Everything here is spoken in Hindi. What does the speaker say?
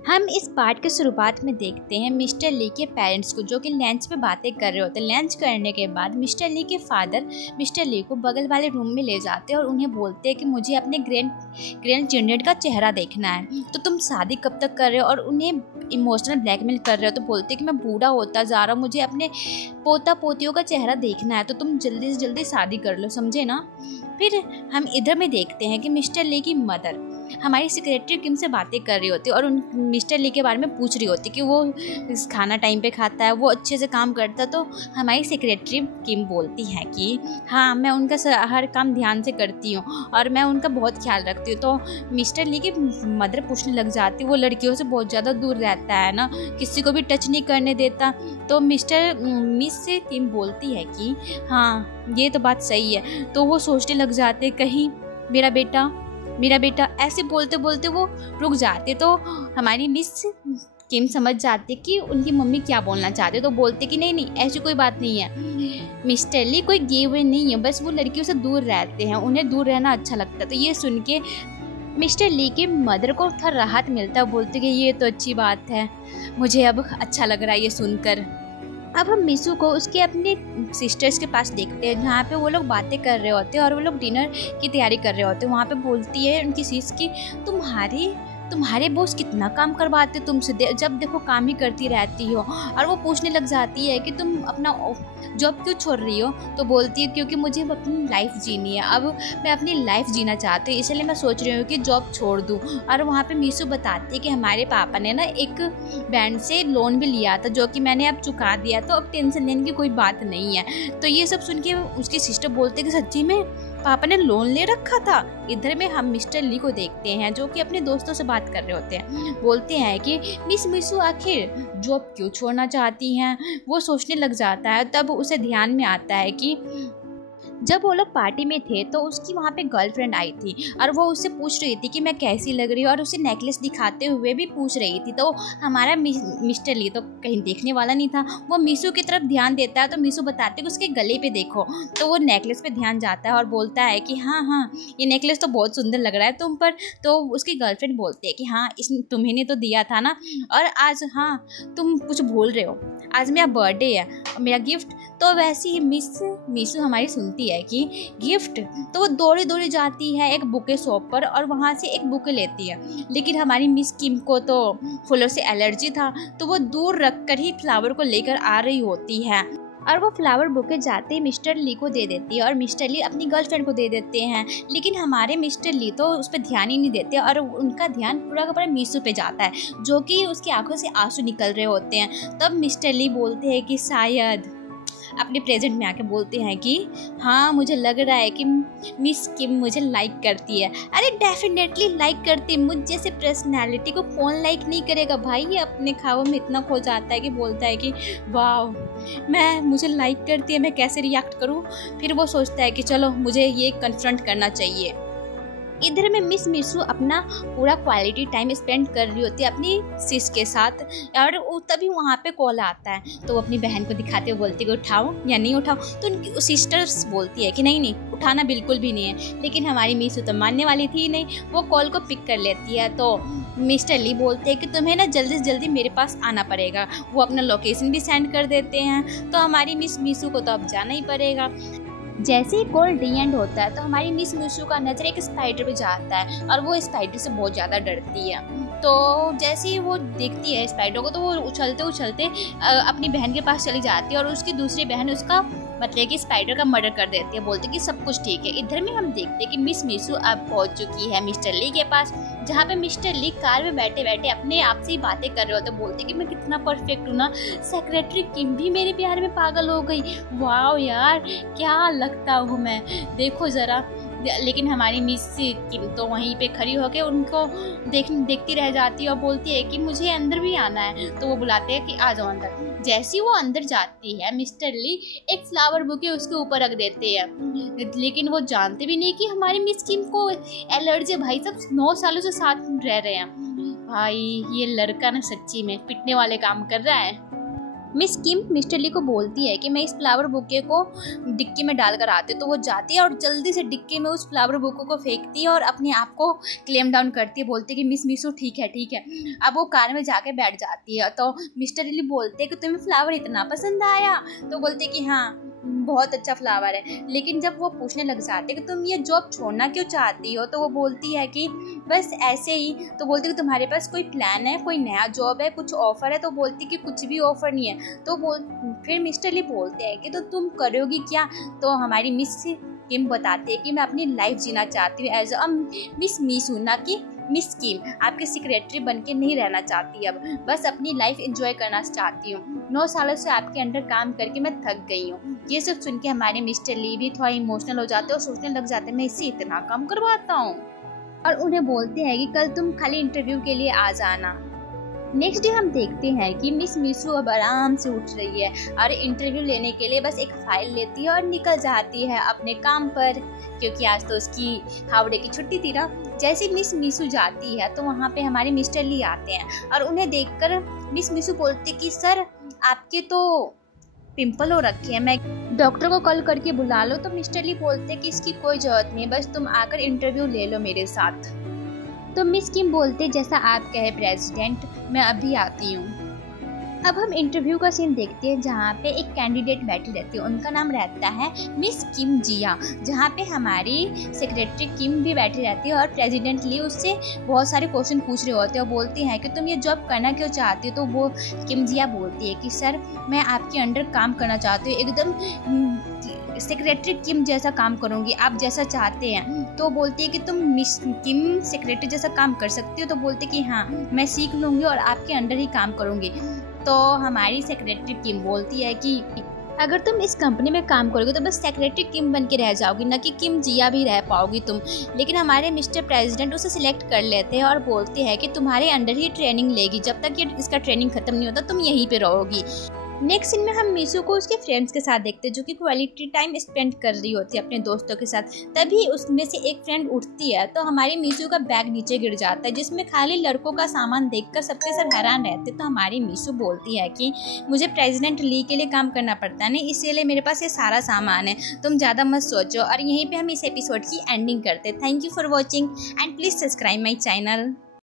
हम इस पार्ट के शुरुआत में देखते हैं मिस्टर ली के पेरेंट्स को, जो कि लंच पे बातें कर रहे होते हैं। लंच करने के बाद मिस्टर ली के फादर मिस्टर ली को बगल वाले रूम में ले जाते हैं और उन्हें बोलते हैं कि मुझे अपने ग्रैंड चिल्ड्रन का चेहरा देखना है, तो तुम शादी कब तक कर रहे हो। और उन्हें इमोशनल ब्लैकमेल कर रहे हो, तो बोलते हैं कि मैं बूढ़ा होता जा रहा हूँ, मुझे अपने पोता पोतियों का चेहरा देखना है, तो तुम जल्दी से जल्दी शादी कर लो, समझे ना। फिर हम इधर में देखते हैं कि मिस्टर ली की मदर हमारी सेक्रेटरी किम से बातें कर रही होती है और उन मिस्टर ली के बारे में पूछ रही होती कि वो खाना टाइम पे खाता है, वो अच्छे से काम करता है। तो हमारी सेक्रेटरी किम बोलती है कि हाँ, मैं उनका हर काम ध्यान से करती हूँ और मैं उनका बहुत ख्याल रखती हूँ। तो मिस्टर ली की मदर पूछने लग जाती, वो लड़कियों से बहुत ज़्यादा दूर रहता है ना, किसी को भी टच नहीं करने देता। तो मिस किम बोलती है कि हाँ, ये तो बात सही है। तो वो सोचने लग जाते, कहीं मेरा बेटा, ऐसे बोलते बोलते वो रुक जाते। तो हमारी मिस किम समझ जाती कि उनकी मम्मी क्या बोलना चाहते, तो बोलते कि नहीं ऐसी कोई बात नहीं है, मिस्टर ली कोई गे हुए नहीं है, बस वो लड़कियों से दूर रहते हैं, उन्हें दूर रहना अच्छा लगता है। तो ये सुन के मिस्टर ली की मदर को थोड़ा राहत मिलता है, बोलते कि ये तो अच्छी बात है, मुझे अब अच्छा लग रहा है ये सुनकर। अब हम मिसू को उसके अपने सिस्टर्स के पास देखते हैं, जहाँ पे वो लोग बातें कर रहे होते हैं और वो लोग डिनर की तैयारी कर रहे होते हैं। वहाँ पे बोलती है उनकी सिस की तुम्हारे बॉस कितना काम करवाते तुमसे, जब देखो काम ही करती रहती हो। और वो पूछने लग जाती है कि तुम अपना जॉब क्यों छोड़ रही हो। तो बोलती है क्योंकि मुझे अपनी लाइफ जीनी है, अब मैं अपनी लाइफ जीना चाहती हूँ, इसलिए मैं सोच रही हूँ कि जॉब छोड़ दूँ। और वहाँ पे मिसू बताती है कि हमारे पापा ने ना एक बैंक से लोन भी लिया था, जो कि मैंने अब चुका दिया, तो अब टेंशन लेने की कोई बात नहीं है। तो ये सब सुन के उसकी सिस्टर बोलते कि सच्ची में पापा ने लोन ले रखा था। इधर में हम मिस्टर ली को देखते हैं, जो कि अपने दोस्तों से बात कर रहे होते हैं। बोलते हैं कि मिस मिसू आखिर जॉब क्यों छोड़ना चाहती हैं। वो सोचने लग जाता है, तब उसे ध्यान में आता है कि जब वो लोग पार्टी में थे तो उसकी वहाँ पे गर्लफ्रेंड आई थी और वो उससे पूछ रही थी कि मैं कैसी लग रही हूँ, और उसे नेकलेस दिखाते हुए भी पूछ रही थी। तो हमारा मिस्टर ली तो कहीं देखने वाला नहीं था, वो मिसू की तरफ ध्यान देता है। तो मिसू बताते कि उसके गले पे देखो, तो वो नेकलेस पे ध्यान जाता है और बोलता है कि हाँ, ये नेकलेस तो बहुत सुंदर लग रहा है तुम पर। तो उसकी गर्लफ्रेंड बोलती है कि हाँ, तुम्हें ने तो दिया था ना, और आज हाँ तुम कुछ भूल रहे हो, आज मेरा बर्थडे है, मेरा गिफ्ट। तो वैसे ही मिसू हमारी सुनती है कि गिफ्ट, तो वो दौड़ी जाती है एक बुके शॉप पर और वहाँ से एक बुके लेती है। लेकिन हमारी मिस किम को तो फूलों से एलर्जी था, तो वो दूर रखकर ही फ्लावर को लेकर आ रही होती है और वो फ्लावर बुके जाते ही मिस्टर ली को दे देती है और मिस्टर ली अपनी गर्लफ्रेंड को दे देते हैं। लेकिन हमारे मिस्टर ली तो उस पर ध्यान ही नहीं देते और उनका ध्यान पूरा का पूरा मिसू पे जाता है, जो कि उसकी आंखों से आंसू निकल रहे होते हैं। तब मिस्टर ली बोलते हैं कि शायद अपने प्रेजेंट में आके बोलते हैं कि हाँ, मुझे लग रहा है कि मिस किम मुझे लाइक करती है। अरे डेफिनेटली लाइक करती है, मुझ जैसे पर्सनैलिटी को कौन लाइक नहीं करेगा भाई। ये अपने ख्वाबों में इतना खो जाता है कि बोलता है कि वाह, मुझे लाइक करती है, मैं कैसे रिएक्ट करूँ। फिर वो सोचता है कि चलो मुझे ये कन्फ्रंट करना चाहिए। इधर में मिस मिसू अपना पूरा क्वालिटी टाइम स्पेंड कर रही होती है अपनी सिस के साथ, और तभी वहाँ पे कॉल आता है। तो वो अपनी बहन को दिखाते हुए बोलती है कि उठाओ या नहीं उठाओ। तो उनकी सिस्टर्स बोलती है कि नहीं उठाना बिल्कुल भी नहीं है। लेकिन हमारी मिसू तो मानने वाली थी नहीं, वो कॉल को पिक कर लेती है। तो मिस्टर ली बोलते हैं कि तुम्हें ना जल्दी से जल्दी मेरे पास आना पड़ेगा। वो अपना लोकेशन भी सेंड कर देते हैं। तो हमारी मिस मिसू को तो अब जाना ही पड़ेगा। जैसे ही कॉल डी एंड होता है तो हमारी मिस मिसू का नजर एक स्पाइडर पे जाता है और वो स्पाइडर से बहुत ज़्यादा डरती है। तो जैसे ही वो देखती है स्पाइडर को, तो वो उछलते अपनी बहन के पास चली जाती है और उसकी दूसरी बहन उसका मतलब कि स्पाइडर का मर्डर कर देती है, बोलते कि सब कुछ ठीक है। इधर में हम देखते हैं कि मिस मिसू अब पहुंच चुकी है मिस्टर ली के पास, जहाँ पे मिस्टर ली कार में बैठे बैठे अपने आप से ही बातें कर रहे होते, बोलते कि मैं कितना परफेक्ट हूँ ना, सेक्रेटरी किम भी मेरे प्यार में पागल हो गई, वाह यार क्या लगता हूँ मैं, देखो ज़रा। लेकिन हमारी मिस किम तो वहीं पे खड़ी होकर उनको देखती रह जाती है और बोलती है कि मुझे अंदर भी आना है। तो वो बुलाते हैं कि आ जाओ अंदर। जैसे ही वो अंदर जाती है मिस्टर ली एक फ्लावर बुके उसके ऊपर रख देते हैं। लेकिन वो जानते भी नहीं कि हमारी मिस किम को एलर्जी। भाई सब 9 सालों से साथ रह रहे हैं। भाई ये लड़का ना सच्ची में पिटने वाले काम कर रहा है। मिस किम मिस्टर ली को बोलती है कि मैं इस फ्लावर बुके को डिक्की में डालकर आती हूँ। तो वो जाती है और जल्दी से डिक्की में उस फ्लावर बुके को फेंकती है और अपने आप को क्लेम डाउन करती है, बोलती है कि मिस मीसू ठीक है ठीक है। अब वो कार में जाके बैठ जाती है। तो मिस्टर ली बोलते हैं कि तुम्हें फ्लावर इतना पसंद आया? तो बोलते कि हाँ बहुत अच्छा फ्लावर है। लेकिन जब वो पूछने लग जाते कि तुम ये जॉब छोड़ना क्यों चाहती हो, तो वो बोलती है कि बस ऐसे ही। तो बोलती कि तुम्हारे पास कोई प्लान है, कोई नया जॉब है, कुछ ऑफर है? तो बोलती कि कुछ भी ऑफर नहीं है। तो फिर मिस्टर ली बोलते हैं कि तो तुम करोगी क्या? तो हमारी मिस किम बताते हैं कि मैं अपनी लाइफ जीना चाहती हूँ एज अ मिस मीसू, ना कि मिस किम। आपकी सेक्रेटरी बनके नहीं रहना चाहती, अब बस अपनी लाइफ एंजॉय करना चाहती हूँ। 9 सालों से आपके अंडर काम करके मैं थक गई हूँ। ये सब सुन के हमारे मिस्टर ली भी थोड़ा इमोशनल हो जाते हैं और सोचने लग जाते हैं मैं इससे इतना काम करवाता हूँ। और उन्हें बोलते हैं कि कल तुम खाली इंटरव्यू के लिए आ जाना। नेक्स्ट डे हम देखते हैं कि मिस मीसू अब आराम से उठ रही है और इंटरव्यू लेने के लिए बस एक फाइल लेती है और निकल जाती है अपने काम पर, क्योंकि आज तो उसकी हावड़े की छुट्टी थी ना। जैसे मिस मीसू जाती है तो वहाँ पे हमारे मिस्टर ली आते हैं और उन्हें देखकर मिस मीसू बोलते कि सर आपके तो पिंपल हो रखे हैं, मैं डॉक्टर को कॉल करके बुला लो। तो मिस्टर ली बोलते कि इसकी कोई जरूरत नहीं, बस तुम आकर इंटरव्यू ले लो मेरे साथ। तो मिस किम बोलते जैसा आप कहे प्रेसिडेंट, मैं अभी आती हूँ। अब हम इंटरव्यू का सीन देखते हैं जहाँ पे एक कैंडिडेट बैठी रहती है, उनका नाम रहता है मिस किम जिया, जहाँ पे हमारी सेक्रेटरी किम भी बैठी रहती है और प्रेसिडेंट ली उससे बहुत सारे क्वेश्चन पूछ रहे होते हैं और बोलती हैं कि तुम ये जॉब करना क्यों चाहती हो? तो वो किम जिया बोलती है कि सर मैं आपके अंडर काम करना चाहती हूँ, एकदम सेक्रेटरी किम जैसा काम करूँगी, आप जैसा चाहते हैं। तो बोलती है कि तुम मिस किम सेक्रेटरी जैसा काम कर सकती हो? तो बोलते कि हाँ मैं सीख लूँगी और आपके अंडर ही काम करूँगी। तो हमारी सेक्रेटरी किम बोलती है कि अगर तुम इस कंपनी में काम करोगे तो बस सेक्रेटरी किम बन के रह जाओगी, ना कि किम जिया भी रह पाओगी तुम। लेकिन हमारे मिस्टर प्रेसिडेंट उसे सिलेक्ट कर लेते हैं और बोलते हैं कि तुम्हारे अंडर ही ट्रेनिंग लेगी, जब तक ये इसका ट्रेनिंग खत्म नहीं होता तुम यहीं पे रहोगी। नेक्स्ट सीन में हम मीसू को उसके फ्रेंड्स के साथ देखते हैं जो कि क्वालिटी टाइम स्पेंड कर रही होती है अपने दोस्तों के साथ। तभी उसमें से एक फ्रेंड उठती है तो हमारी मीसू का बैग नीचे गिर जाता है जिसमें खाली लड़कों का सामान देखकर सबके सब हैरान रहते। तो हमारी मीसू बोलती है कि मुझे प्रेसिडेंट ली के लिए काम करना पड़ता है, नहीं इसीलिए मेरे पास ये सारा सामान है, तुम ज़्यादा मत सोचो। और यहीं पर हम इस एपिसोड की एंडिंग करते हैं। Thank you for watching and please subscribe my channel.